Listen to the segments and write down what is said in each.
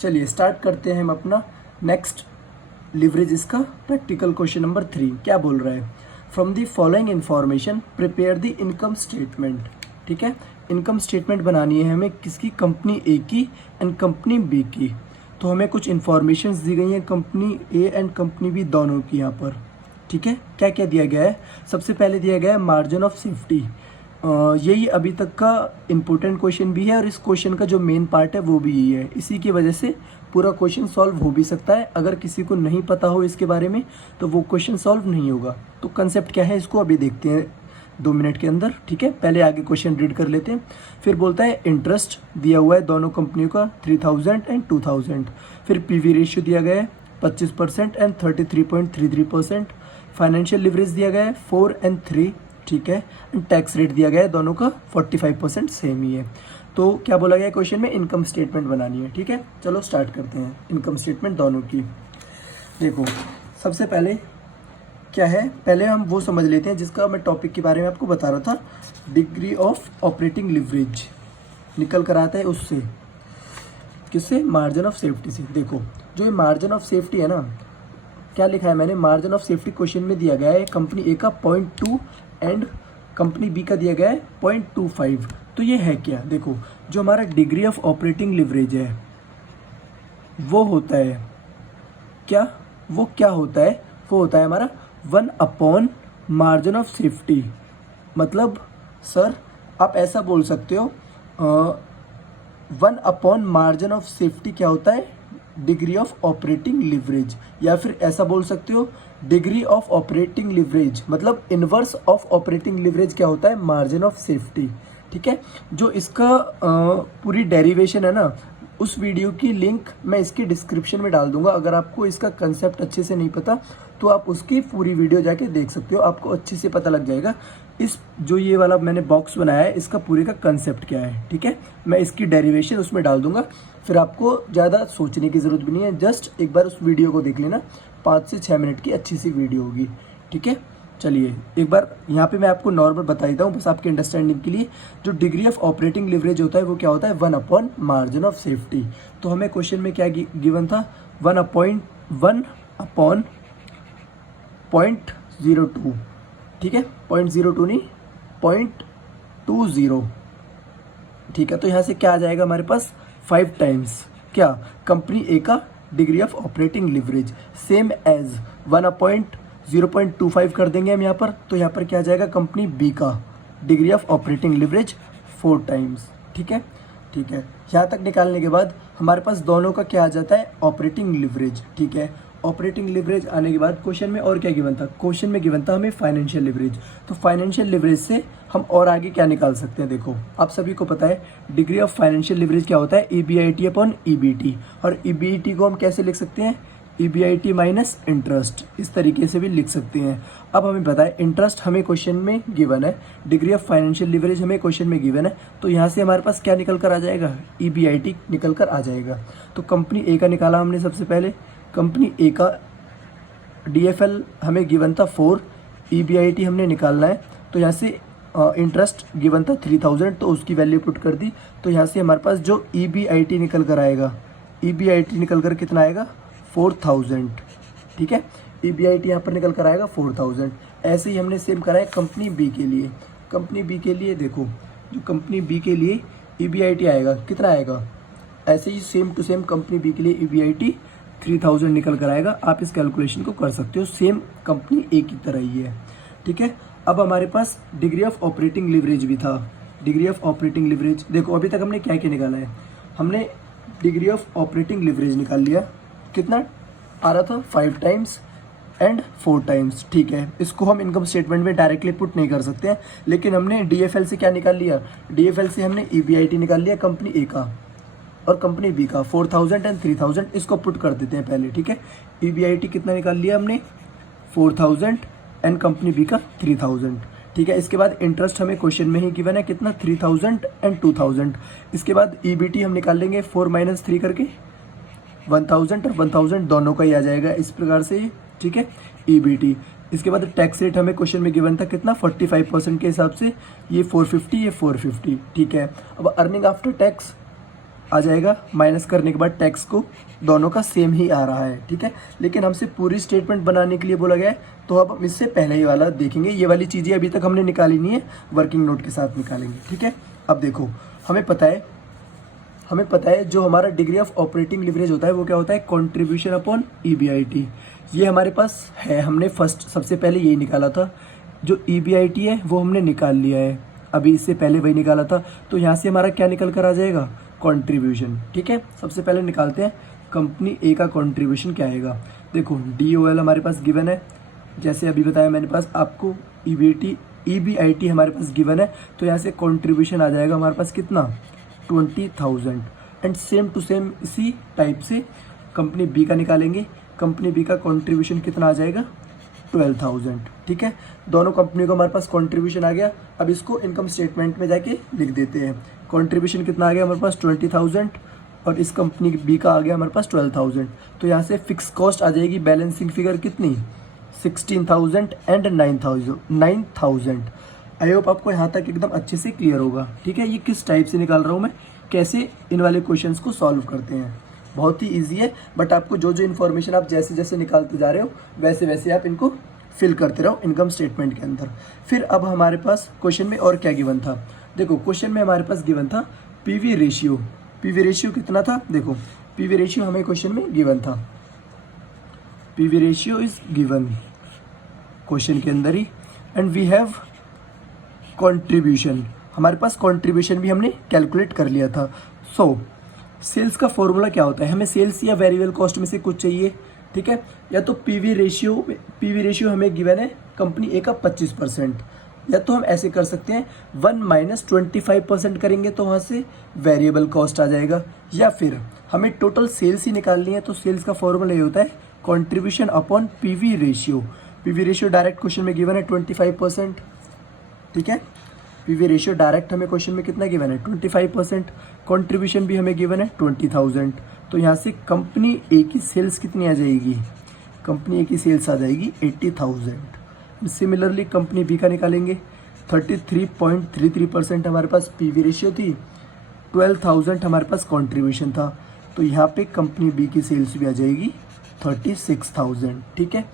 चलिए स्टार्ट करते हैं हम अपना नेक्स्ट लिवरेज इसका प्रैक्टिकल क्वेश्चन नंबर 3। क्या बोल रहा है? From the following information prepare the income statement. ठीक है, इनकम स्टेटमेंट बनानी है हमें किसकी? कंपनी ए की एंड कंपनी बी की। तो हमें कुछ इन्फॉर्मेशंस दी गई हैं company A and company B दोनों की यहाँ पर। ठीक है, क्या क्या दिया गया है? सबसे पहले दिया गया है मार्जिन ऑफ सेफ्टी। यही अभी तक का इम्पोर्टेंट क्वेश्चन भी है और इस क्वेश्चन का जो मेन पार्ट है वो भी यही है। इसी की वजह से पूरा क्वेश्चन सॉल्व हो भी सकता है। अगर किसी को नहीं पता हो इसके बारे में तो वो क्वेश्चन सॉल्व नहीं होगा। तो कंसेप्ट क्या है इसको अभी देखते हैं 2 मिनट के अंदर। ठीक है, पहले आगे क्वेश्चन रीड कर लेते हैं। फिर बोलता है इंटरेस्ट दिया हुआ है दोनों कंपनियों का 3000 एंड 2000। फिर पीवी रेशियो दिया गया है 25% एंड 33.33%। फाइनेंशियल लिवरेज दिया गया है 4 एंड 3। ठीक है, टैक्स रेट दिया गया है दोनों का 45% सेम ही है। तो क्या बोला गया है क्वेश्चन में? इनकम स्टेटमेंट बनानी है। ठीक है, चलो स्टार्ट करते हैं इनकम स्टेटमेंट दोनों की। देखो सबसे पहले क्या है, पहले हम वो समझ लेते हैं जिसका मैं टॉपिक के बारे में आपको बता रहा था। डिग्री ऑफ ऑपरेटिंग लिवरेज निकल कर आता है उससे, किससे? मार्जिन ऑफ सेफ्टी से। देखो जो ये मार्जिन ऑफ सेफ्टी है ना, क्या लिखा है मैंने? मार्जिन ऑफ सेफ्टी क्वेश्चन में दिया गया है कंपनी ए का 0.2 एंड कंपनी बी का दिया गया है 0.25। तो ये है क्या? देखो जो हमारा डिग्री ऑफ ऑपरेटिंग लिवरेज है वो होता है क्या? वो क्या होता है? वो होता है हमारा 1 मार्जिन ऑफ सेफ्टी। मतलब सर आप ऐसा बोल सकते हो 1 मार्जिन ऑफ सेफ्टी क्या होता है? Degree of operating leverage. या फिर ऐसा बोल सकते हो डिग्री ऑफ ऑपरेटिंग लिवरेज मतलब इनवर्स ऑफ ऑपरेटिंग लिवरेज क्या होता है? Margin of safety. ठीक है, जो इसका पूरी डेरिवेशन है ना, उस वीडियो की लिंक मैं इसकी डिस्क्रिप्शन में डाल दूंगा। अगर आपको इसका कंसेप्ट अच्छे से नहीं पता तो आप उसकी पूरी वीडियो जाके देख सकते हो, आपको अच्छे से पता लग जाएगा इस जो ये वाला मैंने बॉक्स बनाया है इसका पूरे का कंसेप्ट क्या है। ठीक है, मैं इसकी डेरिवेशन उसमें डाल दूंगा, फिर आपको ज़्यादा सोचने की ज़रूरत भी नहीं है। जस्ट एक बार उस वीडियो को देख लेना, 5 से 6 मिनट की अच्छी सी वीडियो होगी। ठीक है, चलिए एक बार यहाँ पे मैं आपको नॉर्मल बता देता हूँ बस आपके अंडरस्टैंडिंग के लिए। जो डिग्री ऑफ ऑपरेटिंग लिवरेज होता है वो क्या होता है? 1 मार्जिन ऑफ सेफ्टी। तो हमें क्वेश्चन में क्या गिवन था? 1 अपॉन 0.02। ठीक है, 0.02 नहीं 0.20। ठीक है, तो यहाँ से क्या आ जाएगा हमारे पास? 5 टाइम्स क्या? कंपनी ए का degree of operating leverage same as 0.25 कर देंगे हम यहाँ पर। तो यहाँ पर क्या आ जाएगा? कंपनी बी का degree of operating leverage 4 times. ठीक है, ठीक है, यहाँ तक निकालने के बाद हमारे पास दोनों का क्या आ जाता है? Operating leverage. ठीक है, ऑपरेटिंग लिवरेज आने के बाद क्वेश्चन में और क्या गिवन था? क्वेश्चन में गिवन था हमें फाइनेंशियल लिवरेज। तो फाइनेंशियल लिवरेज से हम और आगे क्या निकाल सकते हैं? देखो आप सभी को पता है डिग्री ऑफ फाइनेंशियल लिवरेज क्या होता है? EBIT upon EBT। और EBIT को हम कैसे लिख सकते हैं? EBIT माइनस इंटरेस्ट, इस तरीके से भी लिख सकते हैं। अब हमें पता है इंटरेस्ट हमें क्वेश्चन में गिवन है, डिग्री ऑफ फाइनेंशियल लिवरेज हमें क्वेश्चन में गिवन है। तो यहाँ से हमारे पास क्या निकल कर आ जाएगा? EBIT निकल कर आ जाएगा। तो कंपनी ए का निकाला हमने सबसे पहले। कंपनी ए का DFL हमें गिवन था 4, EBIT हमने निकालना है। तो यहाँ से इंटरेस्ट गिवन था 3000, तो उसकी वैल्यू पुट कर दी। तो यहाँ से हमारे पास जो EBIT निकल कर आएगा, EBIT निकल कर कितना आएगा? 4000। ठीक है, EBIT यहाँ पर निकल कर आएगा 4000। ऐसे ही हमने सेम करा है कंपनी बी के लिए। कंपनी बी के लिए देखो जो कंपनी बी के लिए EBIT आएगा कितना आएगा? ऐसे ही same to same company B के लिए EBIT 3000 निकल कर आएगा। आप इस कैलकुलेशन को कर सकते हो, सेम कंपनी ए की तरह ही है। ठीक है, अब हमारे पास डिग्री ऑफ ऑपरेटिंग लिवरेज भी था। डिग्री ऑफ ऑपरेटिंग लिवरेज देखो अभी तक हमने क्या क्या निकाला है? हमने डिग्री ऑफ ऑपरेटिंग लिवरेज निकाल लिया। कितना आ रहा था? 5 टाइम्स एंड 4 टाइम्स। ठीक है, इसको हम इनकम स्टेटमेंट में डायरेक्टली पुट नहीं कर सकते हैं, लेकिन हमने DFL से क्या निकाल लिया? DFL से हमने EBIT निकाल लिया कंपनी ए का और कंपनी बी का 4000 एंड 3000। इसको पुट कर देते हैं पहले। ठीक है, EBIT कितना निकाल लिया हमने? 4000 एंड कंपनी बी का 3000। ठीक है, इसके बाद इंटरेस्ट हमें क्वेश्चन में ही गिवन है कितना? 3000 एंड 2000। इसके बाद EBT हम निकाल लेंगे 4 - 3 करके 1000 और 1000 दोनों का ही आ जाएगा इस प्रकार से। ठीक है, EBT इसके बाद टैक्स रेट हमें क्वेश्चन में गिवन था कितना 45% के हिसाब से, ये 450 ये 450, ठीक है। अब अर्निंग आफ्टर टैक्स आ जाएगा, माइनस करने के बाद टैक्स को दोनों का सेम ही आ रहा है, ठीक है। लेकिन हमसे पूरी स्टेटमेंट बनाने के लिए बोला गया है, तो अब हम इससे पहले ही वाला देखेंगे। ये वाली चीज़ें अभी तक हमने निकाली नहीं है, वर्किंग नोट के साथ निकालेंगे, ठीक है। अब देखो हमें पता है जो हमारा डिग्री ऑफ ऑपरेटिंग लिवरेज होता है वो क्या होता है, कंट्रीब्यूशन अपॉन EBIT। ये हमारे पास है, हमने फर्स्ट सबसे पहले यही निकाला था। जो EBIT है वो हमने निकाल लिया है, अभी इससे पहले वही निकाला था। तो यहाँ से हमारा क्या निकल कर आ जाएगा, कंट्रीब्यूशन, ठीक है। सबसे पहले निकालते हैं कंपनी ए का कंट्रीब्यूशन क्या आएगा। देखो DOL हमारे पास गिवन है, जैसे अभी बताया मैंने पास आपको। EBIT हमारे पास गिवन है, तो यहाँ से कंट्रीब्यूशन आ जाएगा हमारे पास कितना, 20,000। एंड सेम टू सेम इसी टाइप से कंपनी बी का निकालेंगे। कंपनी बी का कंट्रीब्यूशन कितना आ जाएगा, 12,000, ठीक है। दोनों कंपनी को हमारे पास कंट्रीब्यूशन आ गया। अब इसको इनकम स्टेटमेंट में जाके लिख देते हैं। कंट्रीब्यूशन कितना आ गया हमारे पास 20,000 और इस कंपनी बी का आ गया हमारे पास 12,000। तो यहाँ से फिक्स कॉस्ट आ जाएगी, बैलेंसिंग फिगर कितनी, 16,000 एंड 9,000। आई होप आपको यहाँ तक एकदम अच्छे से क्लियर होगा, ठीक है। ये किस टाइप से निकाल रहा हूँ मैं, कैसे इन वाले क्वेश्चंस को सॉल्व करते हैं, बहुत ही इजी है। बट आपको जो जो इन्फॉर्मेशन आप जैसे जैसे निकालते जा रहे हो वैसे वैसे आप इनको फिल करते रहो इनकम स्टेटमेंट के अंदर। फिर अब हमारे पास क्वेश्चन में और क्या गिवन था, देखो क्वेश्चन में हमारे पास गिवन था PV रेशियो। PV रेशियो कितना था, देखो PV रेशियो हमें क्वेश्चन में गिवन था, PV ratio is given question के अंदर ही। एंड वी हैव कंट्रीब्यूशन, हमारे पास कंट्रीब्यूशन भी हमने कैलकुलेट कर लिया था। सो सेल्स का फॉर्मूला क्या होता है, हमें सेल्स या वेरिएबल कॉस्ट में से कुछ चाहिए, ठीक है। या तो PV रेशियो हमें गिवन है कंपनी ए का 25%, या तो हम ऐसे कर सकते हैं 1 - 25% करेंगे तो वहाँ से वेरिएबल कॉस्ट आ जाएगा। या फिर हमें टोटल सेल्स ही निकालनी है, तो सेल्स का फॉर्मूला ये होता है contribution upon PV ratio. PV ratio direct question में गिवन है 25%, ठीक है। PV रेशियो डायरेक्ट हमें क्वेश्चन में कितना गिवन है 25%। कंट्रीब्यूशन भी हमें गिवन है 20,000। तो यहाँ से कंपनी ए की सेल्स कितनी आ जाएगी, कंपनी ए की सेल्स आ जाएगी 80,000। सिमिलरली कंपनी बी का निकालेंगे, 33.33% हमारे पास PV रेशियो थी, 12,000 हमारे पास कंट्रीब्यूशन था। तो यहाँ पे कंपनी बी की सेल्स भी आ जाएगी 36,000, ठीक है।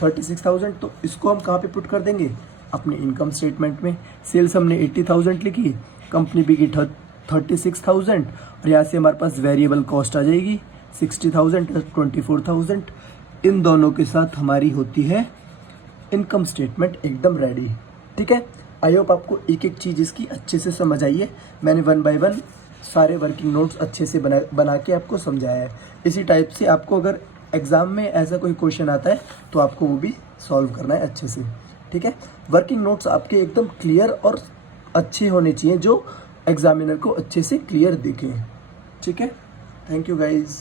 36,000, तो इसको हम कहाँ पे पुट कर देंगे, अपने इनकम स्टेटमेंट में। सेल्स हमने 80,000 लिखी, कंपनी बी की 36,000 और यहाँ से हमारे पास वेरिएबल कॉस्ट आ जाएगी 60,000 + 24,000। इन दोनों के साथ हमारी होती है इनकम स्टेटमेंट एकदम रेडी, ठीक है। आई होप आपको एक एक चीज़ इसकी अच्छे से समझ आई है। मैंने 1 बाय 1 सारे वर्किंग नोट्स अच्छे से बना के आपको समझाया है। इसी टाइप से आपको अगर एग्ज़ाम में ऐसा कोई क्वेश्चन आता है तो आपको वो भी सॉल्व करना है अच्छे से, ठीक है। वर्किंग नोट्स आपके एकदम क्लियर और अच्छे होने चाहिए, जो एग्जामिनर को अच्छे से क्लियर दिखें, ठीक है। Thank you guys.